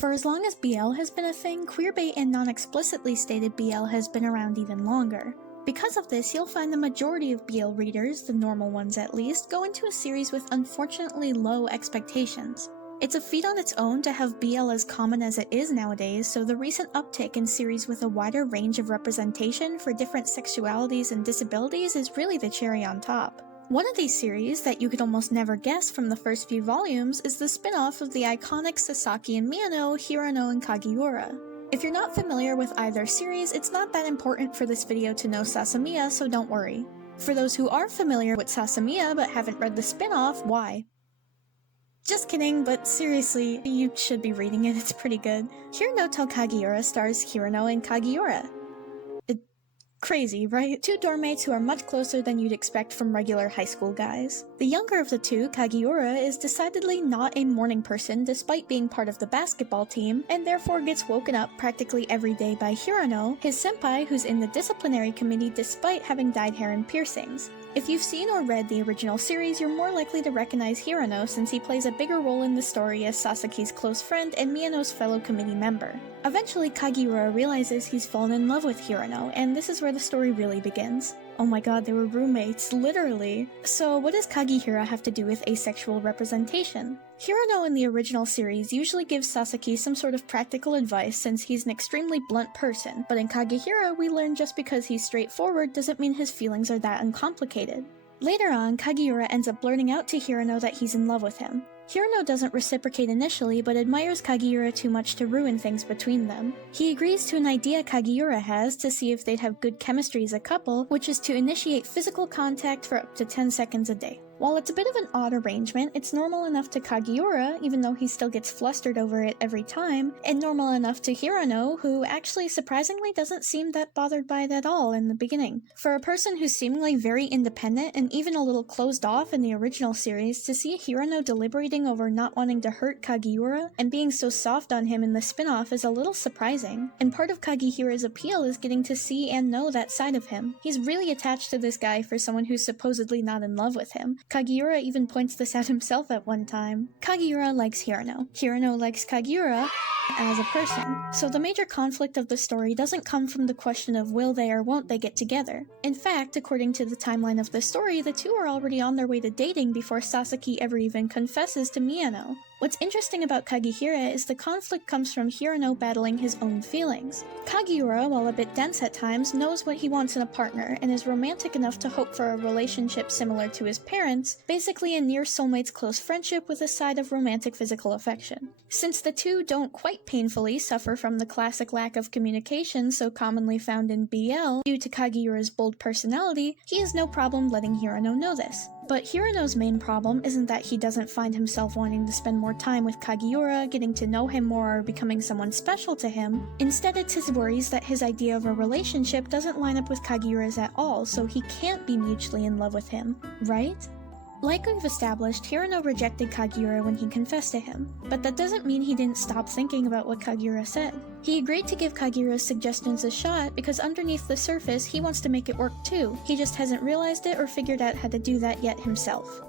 For as long as BL has been a thing, queerbait and non-explicitly stated BL has been around even longer. Because of this, you'll find the majority of BL readers, the normal ones at least, go into a series with unfortunately low expectations. It's a feat on its own to have BL as common as it is nowadays, so the recent uptick in series with a wider range of representation for different sexualities and disabilities is really the cherry on top. One of these series that you could almost never guess from the first few volumes is the spin-off of the iconic Sasaki and Miyano, Hirano and Kagiura. If you're not familiar with either series, it's not that important for this video to know Sasamiya, so don't worry. For those who are familiar with Sasamiya but haven't read the spin-off, why? Just kidding, but seriously, you should be reading it, it's pretty good. Hirano to Kagiura stars Hirano and Kagiura. Crazy, right? Two dormmates who are much closer than you'd expect from regular high school guys. The younger of the two, Kagiura, is decidedly not a morning person despite being part of the basketball team, and therefore gets woken up practically every day by Hirano, his senpai who's in the disciplinary committee despite having dyed hair and piercings. If you've seen or read the original series, you're more likely to recognize Hirano since he plays a bigger role in the story as Sasaki's close friend and Miyano's fellow committee member. Eventually, Kagiura realizes he's fallen in love with Hirano, and this is where the story really begins. Oh my god, they were roommates, literally. So what does Kagiura have to do with asexual representation? Hirano in the original series usually gives Sasaki some sort of practical advice since he's an extremely blunt person, but in Kagiura we learn just because he's straightforward doesn't mean his feelings are that uncomplicated. Later on, Kagiura ends up blurting out to Hirano that he's in love with him. Hirano doesn't reciprocate initially, but admires Kagiura too much to ruin things between them. He agrees to an idea Kagiura has to see if they'd have good chemistry as a couple, which is to initiate physical contact for up to 10 seconds a day. While it's a bit of an odd arrangement, it's normal enough to Kagiura, even though he still gets flustered over it every time, and normal enough to Hirano, who actually surprisingly doesn't seem that bothered by it at all in the beginning. For a person who's seemingly very independent and even a little closed off in the original series, to see Hirano deliberating over not wanting to hurt Kagiura and being so soft on him in the spin-off is a little surprising, and part of Kagiura's appeal is getting to see and know that side of him. He's really attached to this guy for someone who's supposedly not in love with him. Kagiura even points this out himself at one time. Kagiura likes Hirano. Hirano likes Kagiura as a person. So the major conflict of the story doesn't come from the question of will they or won't they get together. In fact, according to the timeline of the story, the two are already on their way to dating before Sasaki ever even confesses to Miyano. What's interesting about Kagiura is the conflict comes from Hirano battling his own feelings. Kagiura, while a bit dense at times, knows what he wants in a partner and is romantic enough to hope for a relationship similar to his parents, basically a near soulmate's close friendship with a side of romantic physical affection. Since the two don't quite painfully suffer from the classic lack of communication so commonly found in BL due to Kagiura's bold personality, he has no problem letting Hirano know this. But Hirano's main problem isn't that he doesn't find himself wanting to spend more time with Kagiura, getting to know him more, or becoming someone special to him. Instead, it's his worries that his idea of a relationship doesn't line up with Kagiura's at all, so he can't be mutually in love with him, right? Like we've established, Hirano rejected Kagiura when he confessed to him, but that doesn't mean he didn't stop thinking about what Kagiura said. He agreed to give Kagiura's suggestions a shot because underneath the surface he wants to make it work too, he just hasn't realized it or figured out how to do that yet himself.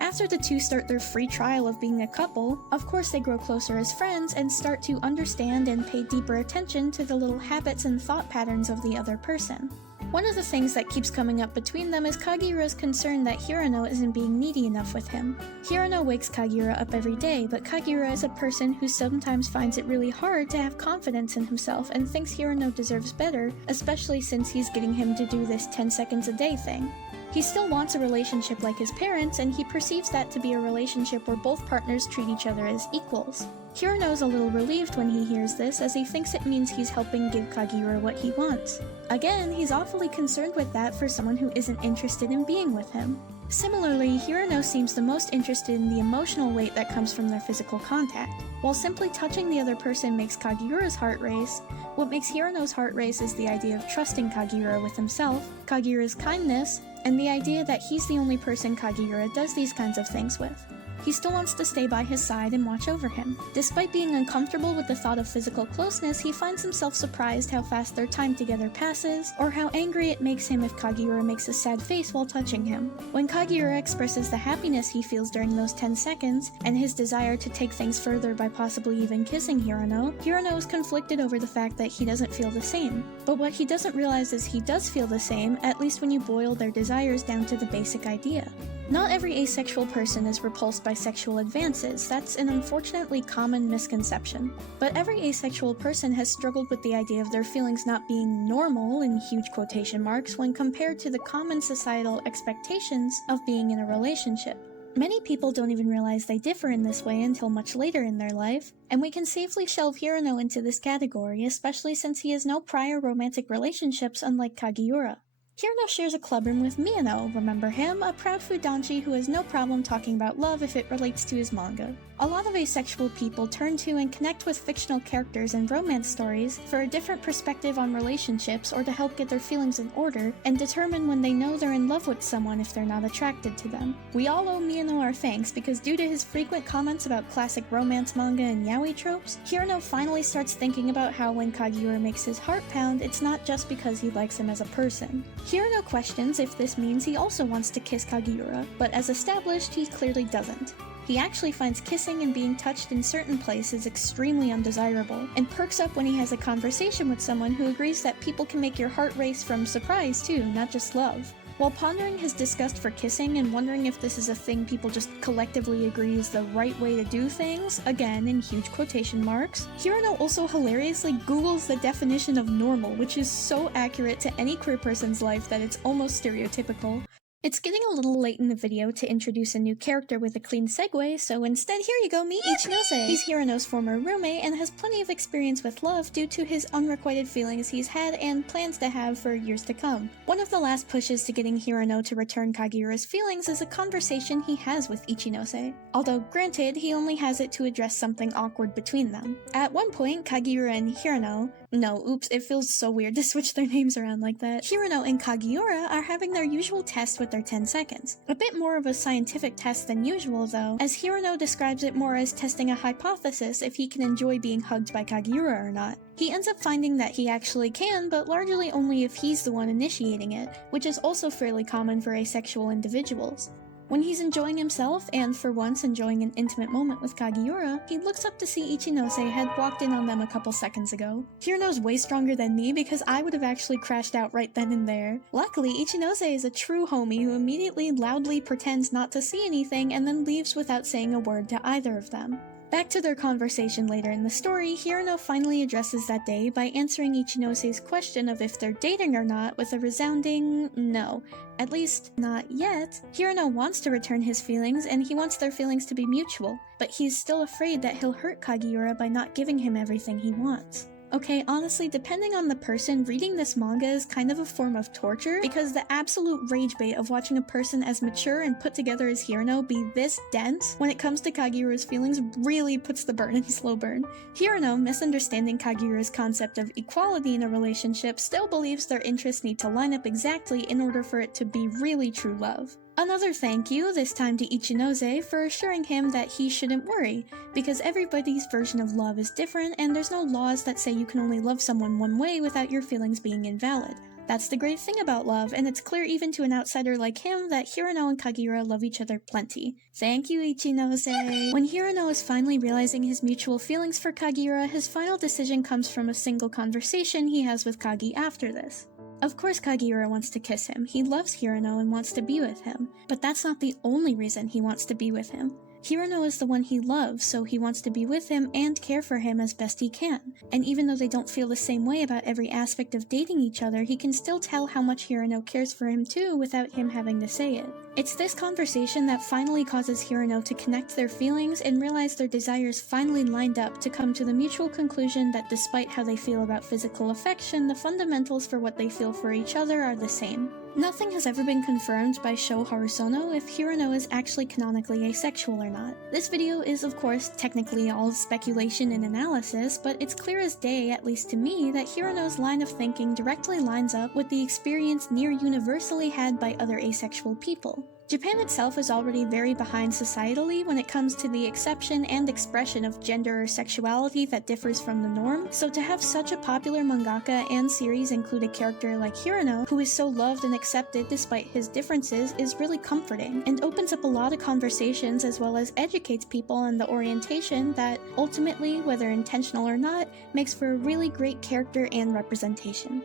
After the two start their free trial of being a couple, of course they grow closer as friends and start to understand and pay deeper attention to the little habits and thought patterns of the other person. One of the things that keeps coming up between them is Kagiura's concern that Hirano isn't being needy enough with him. Hirano wakes Kagiura up every day, but Kagiura is a person who sometimes finds it really hard to have confidence in himself and thinks Hirano deserves better, especially since he's getting him to do this 10 seconds a day thing. He still wants a relationship like his parents, and he perceives that to be a relationship where both partners treat each other as equals. Hirano's a little relieved when he hears this, as he thinks it means he's helping give Kagiura what he wants. Again, he's awfully concerned with that for someone who isn't interested in being with him. Similarly, Hirano seems the most interested in the emotional weight that comes from their physical contact. While simply touching the other person makes Kagiura's heart race, what makes Hirano's heart race is the idea of trusting Kagiura with himself, Kagiura's kindness, and the idea that he's the only person Kagiura does these kinds of things with. He still wants to stay by his side and watch over him. Despite being uncomfortable with the thought of physical closeness, he finds himself surprised how fast their time together passes, or how angry it makes him if Kagiura makes a sad face while touching him. When Kagiura expresses the happiness he feels during those 10 seconds, and his desire to take things further by possibly even kissing Hirano, Hirano is conflicted over the fact that he doesn't feel the same. But what he doesn't realize is he does feel the same, at least when you boil their desires down to the basic idea. Not every asexual person is repulsed by sexual advances. That's an unfortunately common misconception. But every asexual person has struggled with the idea of their feelings not being normal, in huge quotation marks, when compared to the common societal expectations of being in a relationship. Many people don't even realize they differ in this way until much later in their life, and we can safely shelve Hirano into this category, especially since he has no prior romantic relationships unlike Kagiura. Hirano shares a clubroom with Miyano, remember him? A proud fudanshi who has no problem talking about love if it relates to his manga. A lot of asexual people turn to and connect with fictional characters in romance stories for a different perspective on relationships or to help get their feelings in order and determine when they know they're in love with someone if they're not attracted to them. We all owe Miyano our thanks because due to his frequent comments about classic romance manga and yaoi tropes, Hirano finally starts thinking about how when Kagiura makes his heart pound, it's not just because he likes him as a person. Hirano questions if this means he also wants to kiss Kagiura, but as established, he clearly doesn't. He actually finds kissing and being touched in certain places extremely undesirable, and perks up when he has a conversation with someone who agrees that people can make your heart race from surprise too, not just love. While pondering his disgust for kissing and wondering if this is a thing people just collectively agree is the right way to do things, again in huge quotation marks, Hirano also hilariously Googles the definition of normal, which is so accurate to any queer person's life that it's almost stereotypical. It's getting a little late in the video to introduce a new character with a clean segue, so instead here you go, meet Ichinose! He's Hirano's former roommate and has plenty of experience with love due to his unrequited feelings he's had and plans to have for years to come. One of the last pushes to getting Hirano to return Kagiura's feelings is a conversation he has with Ichinose. Although granted, he only has it to address something awkward between them. At one point, Kagiura and Hirano— no, oops, it feels so weird to switch their names around like that. Hirano and Kagiura are having their usual test with their 10 seconds. A bit more of a scientific test than usual though, as Hirano describes it more as testing a hypothesis if he can enjoy being hugged by Kagiura or not. He ends up finding that he actually can, but largely only if he's the one initiating it, which is also fairly common for asexual individuals. When he's enjoying himself, and for once enjoying an intimate moment with Kagiura, he looks up to see Ichinose had walked in on them a couple seconds ago. Hirano's way stronger than me because I would have actually crashed out right then and there. Luckily, Ichinose is a true homie who immediately loudly pretends not to see anything and then leaves without saying a word to either of them. Back to their conversation later in the story, Hirano finally addresses that day by answering Ichinose's question of if they're dating or not with a resounding no. At least, not yet. Hirano wants to return his feelings, and he wants their feelings to be mutual, but he's still afraid that he'll hurt Kagiura by not giving him everything he wants. Okay, honestly, depending on the person, reading this manga is kind of a form of torture, because the absolute rage bait of watching a person as mature and put together as Hirano be this dense when it comes to Kagiura's feelings really puts the burn in slow burn. Hirano, misunderstanding Kagiura's concept of equality in a relationship, still believes their interests need to line up exactly in order for it to be really true love. Another thank you, this time to Ichinose, for assuring him that he shouldn't worry, because everybody's version of love is different and there's no laws that say you can only love someone one way without your feelings being invalid. That's the great thing about love, and it's clear even to an outsider like him that Hirano and Kagiura love each other plenty. Thank you, Ichinose! When Hirano is finally realizing his mutual feelings for Kagiura, his final decision comes from a single conversation he has with Kagi after this. Of course Kagiura wants to kiss him, he loves Hirano and wants to be with him, but that's not the only reason he wants to be with him. Hirano is the one he loves, so he wants to be with him and care for him as best he can. And even though they don't feel the same way about every aspect of dating each other, he can still tell how much Hirano cares for him too without him having to say it. It's this conversation that finally causes Hirano to connect their feelings and realize their desires finally lined up to come to the mutual conclusion that despite how they feel about physical affection, the fundamentals for what they feel for each other are the same. Nothing has ever been confirmed by Sho Harusono if Hirano is actually canonically asexual or not. This video is of course technically all speculation and analysis, but it's clear as day, at least to me, that Hirano's line of thinking directly lines up with the experience near universally had by other asexual people. Japan itself is already very behind societally when it comes to the acceptance and expression of gender or sexuality that differs from the norm, so to have such a popular mangaka and series include a character like Hirano, who is so loved and accepted despite his differences, is really comforting, and opens up a lot of conversations as well as educates people on the orientation that, ultimately, whether intentional or not, makes for a really great character and representation.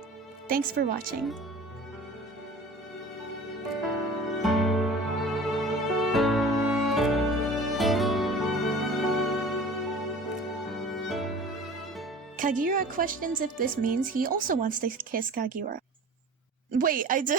Thanks for watching. Kagiura questions if this means he also wants to kiss Kagiura. Wait, I just